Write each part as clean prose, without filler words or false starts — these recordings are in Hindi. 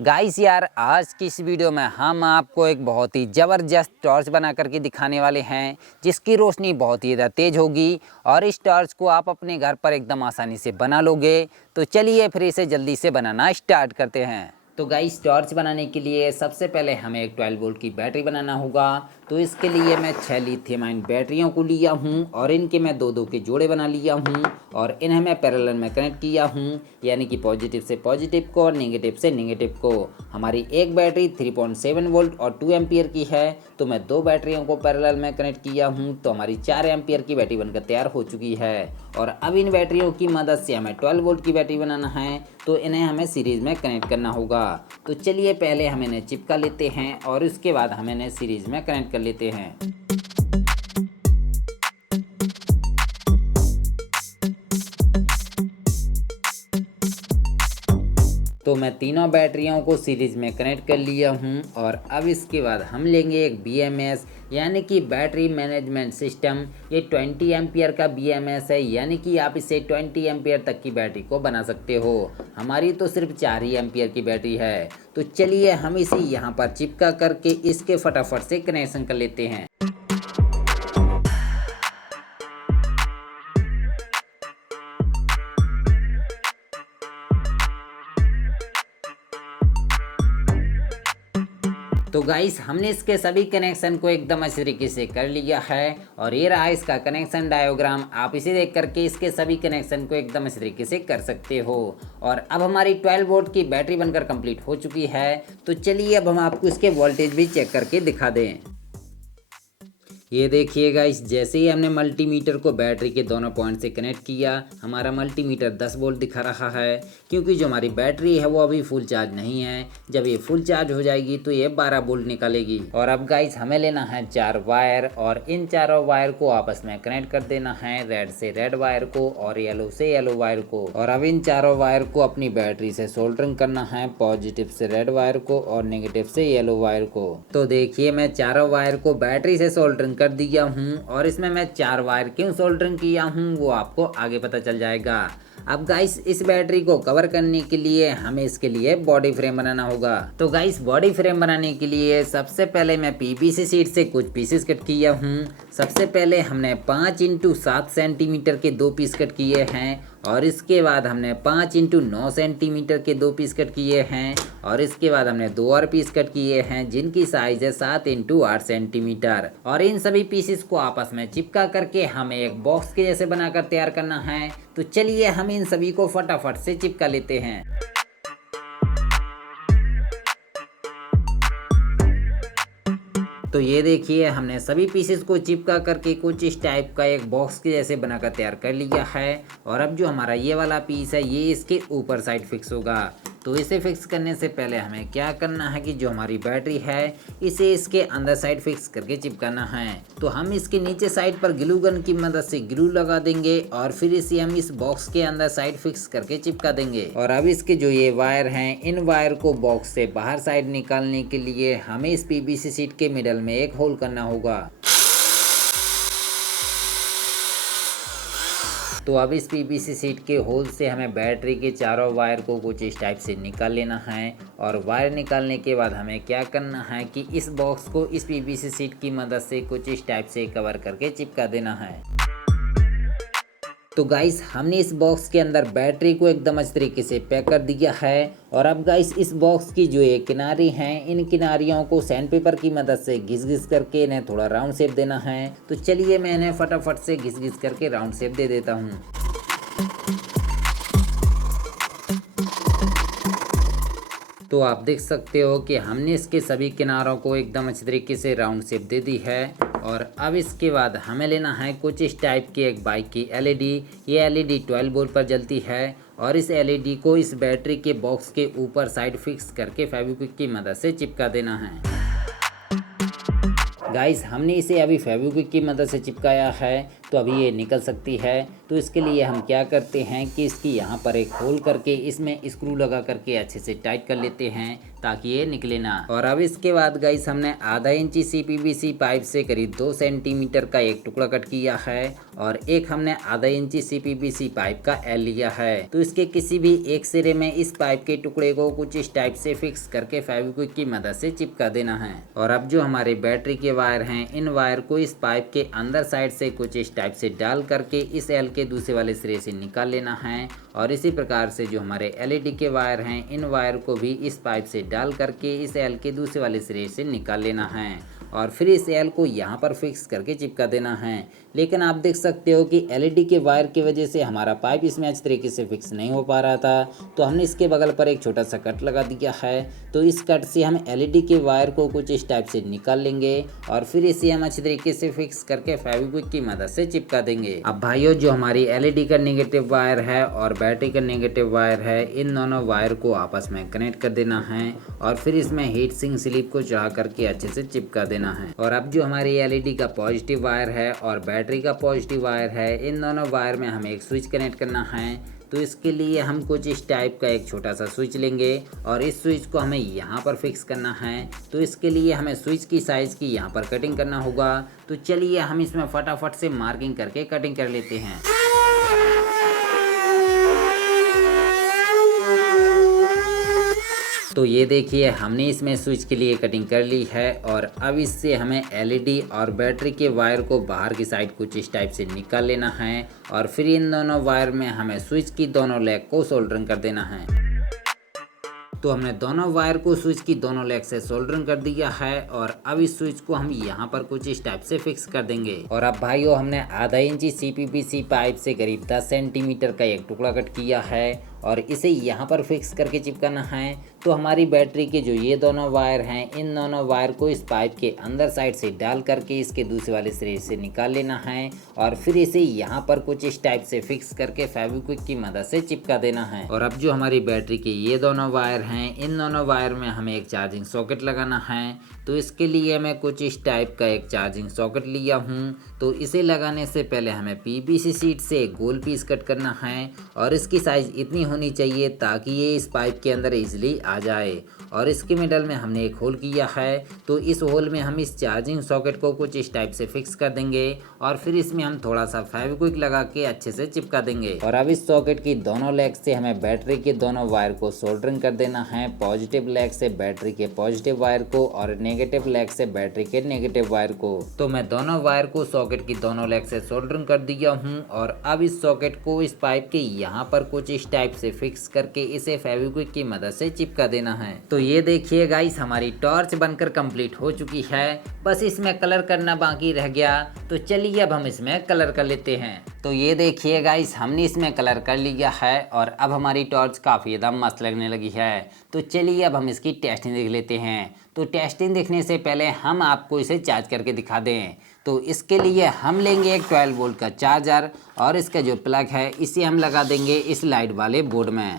गाइस यार, आज की इस वीडियो में हम आपको एक बहुत ही ज़बरदस्त टॉर्च बना करके दिखाने वाले हैं जिसकी रोशनी बहुत ही ज़्यादा तेज़ होगी और इस टॉर्च को आप अपने घर पर एकदम आसानी से बना लोगे। तो चलिए फिर इसे जल्दी से बनाना स्टार्ट करते हैं। तो गाइस, टॉर्च बनाने के लिए सबसे पहले हमें एक 12 वोल्ट की बैटरी बनाना होगा। तो इसके लिए मैं 6 लिथियम आयन बैटरियों को लिया हूँ और इनके मैं दो के जोड़े बना लिया हूँ और इन्हें मैं पैरेलल में कनेक्ट किया हूँ, यानी कि पॉजिटिव से पॉजिटिव को और नेगेटिव से नेगेटिव को। हमारी एक बैटरी 3.7 वोल्ट और 2 एम्पियर की है, तो मैं दो बैटरियों को पैरेलल में कनेक्ट किया हूँ, तो हमारी 4 एम्पियर की बैटरी बनकर तैयार हो चुकी है। और अब इन बैटरियों की मदद से हमें 12 वोल्ट की बैटरी बनाना है, तो इन्हें हमें सीरीज़ में कनेक्ट करना होगा। तो चलिए पहले हम इन्हें चिपका लेते हैं और उसके बाद हम इन्हें सीरीज़ में कनेक्ट कर लेते हैं। तो मैं तीनों बैटरियों को सीरीज़ में कनेक्ट कर लिया हूं और अब इसके बाद हम लेंगे एक BMS यानी कि बैटरी मैनेजमेंट सिस्टम। ये 20 एम्पियर का BMS है, यानी कि आप इसे 20 एम्पियर तक की बैटरी को बना सकते हो। हमारी तो सिर्फ 4 ही एम्पियर की बैटरी है। तो चलिए हम इसे यहाँ पर चिपका करके इसके फटाफट से कनेक्शन कर लेते हैं। तो गाइस, हमने इसके सभी कनेक्शन को एकदम अच्छी तरीके से कर लिया है और ये रहा इसका कनेक्शन डायग्राम। आप इसे देख करके इसके सभी कनेक्शन को एकदम अच्छी तरीके से कर सकते हो। और अब हमारी 12 वोल्ट की बैटरी बनकर कंप्लीट हो चुकी है। तो चलिए अब हम आपको इसके वोल्टेज भी चेक करके दिखा दें। ये देखिए गाइस, जैसे ही हमने मल्टीमीटर को बैटरी के दोनों पॉइंट से कनेक्ट किया, हमारा मल्टीमीटर 10 वोल्ट दिखा रहा है, क्योंकि जो हमारी बैटरी है वो अभी फुल चार्ज नहीं है। जब ये फुल चार्ज हो जाएगी तो ये 12 वोल्ट निकालेगी। और अब गाइस, हमें लेना है 4 वायर और इन चारों वायर को आपस में कनेक्ट कर देना है, रेड से रेड वायर को और येलो से येलो वायर को। और अब इन चारों वायर को अपनी बैटरी से सोल्डरिंग करना है, पॉजिटिव से रेड वायर को और नेगेटिव से येलो वायर को। तो देखिए, मैं चारों वायर को बैटरी से सोल्डरिंग कर दिया हूँ और इसमें मैं 4 वायर क्यों सोल्डरिंग किया हूँ वो आपको आगे पता चल जाएगा। अब गाइस, इस बैटरी को कवर करने के लिए हमें इसके लिए बॉडी फ्रेम बनाना होगा। तो गाइस, बॉडी फ्रेम बनाने के लिए सबसे पहले मैं PVC शीट से कुछ पीसेस कट किया हूँ। सबसे पहले हमने 5 × 7 सेंटीमीटर के 2 पीस कट किए हैं और इसके बाद हमने 5 × 9 सेंटीमीटर के 2 पीस कट किए हैं और इसके बाद हमने 2 और पीस कट किए हैं जिनकी साइज है 7 × 8 सेंटीमीटर। और इन सभी पीसेस को आपस में चिपका करके हमें एक बॉक्स के जैसे बनाकर तैयार करना है। तो चलिए हम इन सभी को फटाफट से चिपका लेते हैं। तो ये देखिए, हमने सभी पीसेस को चिपका करके कुछ इस टाइप का एक बॉक्स के जैसे बनाकर तैयार कर लिया है। और अब जो हमारा ये वाला पीस है ये इसके ऊपर साइड फिक्स होगा। तो इसे फिक्स करने से पहले हमें क्या करना है कि जो हमारी बैटरी है इसे इसके अंदर साइड फिक्स करके चिपकाना है। तो हम इसके नीचे साइड पर ग्लू गन की मदद से ग्लू लगा देंगे और फिर इसे हम इस बॉक्स के अंदर साइड फिक्स करके चिपका देंगे। और अब इसके जो ये वायर हैं, इन वायर को बॉक्स से बाहर साइड निकालने के लिए हमें इस PVC शीट के मिडल में एक होल करना होगा। तो अब इस PVC शीट के होल से हमें बैटरी के चारों वायर को कुछ इस टाइप से निकाल लेना है। और वायर निकालने के बाद हमें क्या करना है कि इस बॉक्स को इस PVC शीट की मदद से कुछ इस टाइप से कवर करके चिपका देना है। तो गाइस, हमने इस बॉक्स के अंदर बैटरी को एकदम अच्छी तरीके से पैक कर दिया है। और अब गाइस, इस बॉक्स की जो ये किनारी हैं, इन किनारियों को सैंड पेपर की मदद से घिस करके इन्हें थोड़ा राउंड शेप देना है। तो चलिए मैं इन्हें फटाफट से घिस करके राउंड शेप दे देता हूँ। तो आप देख सकते हो कि हमने इसके सभी किनारों को एकदम अच्छी तरीके से राउंड शेप दे दी है। और अब इसके बाद हमें लेना है कुछ इस टाइप की एक बाइक की LED। ये LED 12 वोल्ट पर जलती है और इस LED को इस बैटरी के बॉक्स के ऊपर साइड फिक्स करके फेविक्विक की मदद से चिपका देना है। गाइस, हमने इसे अभी फेविक्विक की मदद से चिपकाया है, तो अभी ये निकल सकती है। तो इसके लिए हम क्या करते हैं कि इसकी यहाँ पर एक होल करके इसमें स्क्रू लगा करके अच्छे से टाइट कर लेते हैं, ताकि ये निकले ना। और अब इसके बाद गाइस हमने आधा इंची CPVC पाइप से करीब 2 सेंटीमीटर का एक टुकड़ा कट किया है और एक हमने आधा इंची CPVC पाइप का एल लिया है। तो इसके किसी भी एक सिरे में इस पाइप के टुकड़े को कुछ इस टाइप से फिक्स करके फेविक्विक की मदद से चिपका देना है। और अब जो हमारे बैटरी के वायर हैं, इन वायर को इस पाइप के अंदर साइड से कुछ इस टाइप से डाल करके इस एल के दूसरे वाले सिरे से निकाल लेना है। और इसी प्रकार से जो हमारे LED के वायर हैं, इन वायर को भी इस पाइप से डाल करके इस एल के दूसरे वाले सिरे से निकाल लेना है और फिर इस एल को यहाँ पर फिक्स करके चिपका देना है। लेकिन आप देख सकते हो कि LED के वायर की वजह से हमारा पाइप इसमें अच्छी तरीके से फिक्स नहीं हो पा रहा था, तो हमने इसके बगल पर एक छोटा सा कट लगा दिया है। तो इस कट से हम LED के वायर को कुछ इस टाइप से निकाल लेंगे और फिर इसे हम अच्छी तरीके से फिक्स करके फेविक्विक की मदद से चिपका देंगे। अब भाइयों, जो हमारी LED का नेगेटिव वायर है और बैटरी का नेगेटिव वायर है, इन दोनों वायर को आपस में कनेक्ट कर देना है और फिर इसमें हीट सिंक स्लिप को चढ़ा करके अच्छे से चिपका देना है। और अब जो हमारी LED का पॉजिटिव वायर है और बैटरी का पॉजिटिव वायर है, इन दोनों वायर में हमें एक स्विच कनेक्ट करना है। तो इसके लिए हम कुछ इस टाइप का एक छोटा सा स्विच लेंगे और इस स्विच को हमें यहाँ पर फिक्स करना है। तो इसके लिए हमें स्विच की साइज़ की यहाँ पर कटिंग करना होगा। तो चलिए हम इसमें फटाफट से मार्किंग करके कटिंग कर लेते हैं। तो ये देखिए, हमने इसमें स्विच के लिए कटिंग कर ली है और अब इससे हमें LED और बैटरी के वायर को बाहर की साइड कुछ इस टाइप से निकाल लेना है और फिर इन दोनों वायर में हमें स्विच की दोनों लेग को सोल्डरिंग कर देना है। तो हमने दोनों वायर को स्विच की दोनों लेग से सोल्डरिंग कर दिया है और अब इस स्विच को हम यहाँ पर कुछ इस टाइप से फिक्स कर देंगे। और अब भाइयों, हमने आधा इंची CPVC पाइप से करीब 10 सेंटीमीटर का एक टुकड़ा कट किया है और इसे यहाँ पर फिक्स करके चिपकाना है। तो हमारी बैटरी के जो ये दोनों वायर हैं, इन दोनों वायर को इस पाइप के अंदर साइड से डाल करके इसके दूसरे वाले सिरे से निकाल लेना है और फिर इसे यहाँ पर कुछ इस टाइप से फिक्स करके फेविक्विक की मदद से चिपका देना है। और अब जो हमारी बैटरी के ये दोनों वायर हैं, इन दोनों वायर में हमें एक चार्जिंग सॉकेट लगाना है। तो इसके लिए मैं कुछ इस टाइप का एक चार्जिंग सॉकेट लिया हूँ। तो इसे लगाने से पहले हमें PVC शीट से एक गोल पीस कट करना है और इसकी साइज़ इतनी होनी चाहिए ताकि ये इस पाइप के अंदर इजीली आ जाए। और इसके मिडल में हमने एक होल किया है। तो इस होल में हम इस चार्जिंग सॉकेट को कुछ इस टाइप से फिक्स कर देंगे और फिर इसमें हम थोड़ा सा फेविक्विक लगा के अच्छे से चिपका देंगे। और अब इस सॉकेट की दोनों लेग से हमें बैटरी के दोनों वायर को सोल्डरिंग कर देना है। पॉजिटिव लेग से बैटरी के पॉजिटिव वायर को और नेगेटिव लेग से बैटरी के नेगेटिव वायर को। तो मैं दोनों वायर को सॉकेट की दोनों लेग से सोल्डरिंग कर दिया हूँ और अब इस सॉकेट को इस पाइप के यहाँ पर कुछ इस टाइप से फिक्स करके इसे फेविक्विक की मदद से चिपका देना है। तो ये देखिए गाइस, हमारी टॉर्च बनकर कंप्लीट हो चुकी है, बस इसमें कलर करना बाकी रह गया। तो चलिए अब हम इसमें कलर कर लेते हैं। तो ये देखिए गाइस, हमने इसमें कलर कर लिया है और अब हमारी टॉर्च काफ़ी ज़्यादा मस्त लगने लगी है। तो चलिए अब हम इसकी टेस्टिंग देख लेते हैं। तो टेस्टिंग देखने से पहले हम आपको इसे चार्ज करके दिखा दें। तो इसके लिए हम लेंगे एक 12 वोल्ट का चार्जर और इसका जो प्लग है इसे हम लगा देंगे इस लाइट वाले बोर्ड में।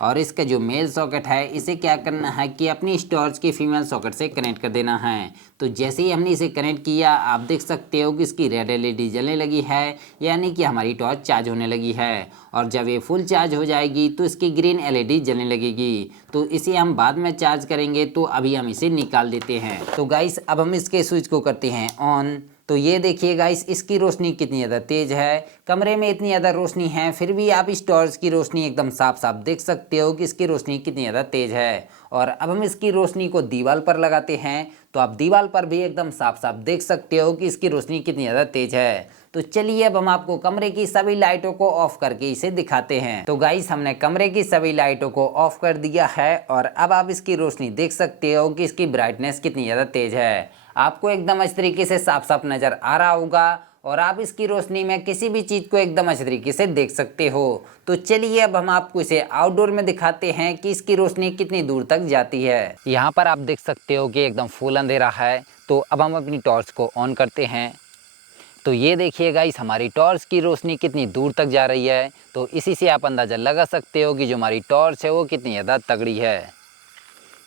और इसका जो मेल सॉकेट है इसे क्या करना है कि अपनी टॉर्च के फीमेल सॉकेट से कनेक्ट कर देना है। तो जैसे ही हमने इसे कनेक्ट किया, आप देख सकते हो कि इसकी रेड LED जलने लगी है, यानी कि हमारी टॉर्च चार्ज होने लगी है। और जब ये फुल चार्ज हो जाएगी तो इसकी ग्रीन LED जलने लगेगी। तो इसे हम बाद में चार्ज करेंगे, तो अभी हम इसे निकाल देते हैं। तो गाइस, अब हम इसके स्विच को करते हैं ऑन। तो ये देखिए गाइस, इसकी रोशनी कितनी ज़्यादा तेज़ है। कमरे में इतनी ज़्यादा रोशनी है, फिर भी आप इस टॉर्च की रोशनी एकदम साफ साफ देख सकते हो कि इसकी रोशनी कितनी ज़्यादा तेज़ है। और अब हम इसकी रोशनी को दीवार पर लगाते हैं, तो आप दीवार पर भी एकदम साफ साफ देख सकते हो कि इसकी रोशनी कितनी ज़्यादा तेज़ है। तो चलिए अब हम आपको कमरे की सभी लाइटों को ऑफ करके इसे दिखाते हैं। तो गाइस, हमने कमरे की सभी लाइटों को ऑफ कर दिया है और अब आप इसकी रोशनी देख सकते हो कि इसकी ब्राइटनेस कितनी ज़्यादा तेज़ है। आपको एकदम अच्छे तरीके से साफ साफ नज़र आ रहा होगा और आप इसकी रोशनी में किसी भी चीज़ को एकदम अच्छे तरीके से देख सकते हो। तो चलिए अब हम आपको इसे आउटडोर में दिखाते हैं कि इसकी रोशनी कितनी दूर तक जाती है। यहाँ पर आप देख सकते हो कि एकदम फुल अंधेरा है। तो अब हम अपनी टॉर्च को ऑन करते हैं। तो ये देखिए गाइस, हमारी टॉर्च की रोशनी कितनी दूर तक जा रही है। तो इसी से आप अंदाज़ा लगा सकते हो कि जो हमारी टॉर्च है वो कितनी ज़्यादा तगड़ी है।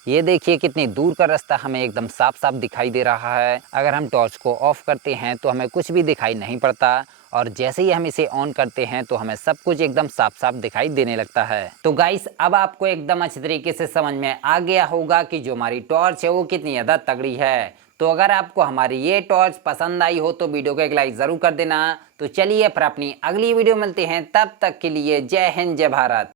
ये देखिए कितनी दूर का रास्ता हमें एकदम साफ साफ दिखाई दे रहा है। अगर हम टॉर्च को ऑफ करते हैं तो हमें कुछ भी दिखाई नहीं पड़ता और जैसे ही हम इसे ऑन करते हैं तो हमें सब कुछ एकदम साफ साफ दिखाई देने लगता है। तो गाइस अब आपको एकदम अच्छी तरीके से समझ में आ गया होगा कि जो हमारी टॉर्च है वो कितनी ज़्यादा तगड़ी है। तो अगर आपको हमारी ये टॉर्च पसंद आई हो तो वीडियो को एक लाइक ज़रूर कर देना। तो चलिए फिर अपनी अगली वीडियो मिलते हैं, तब तक के लिए जय हिंद जय भारत।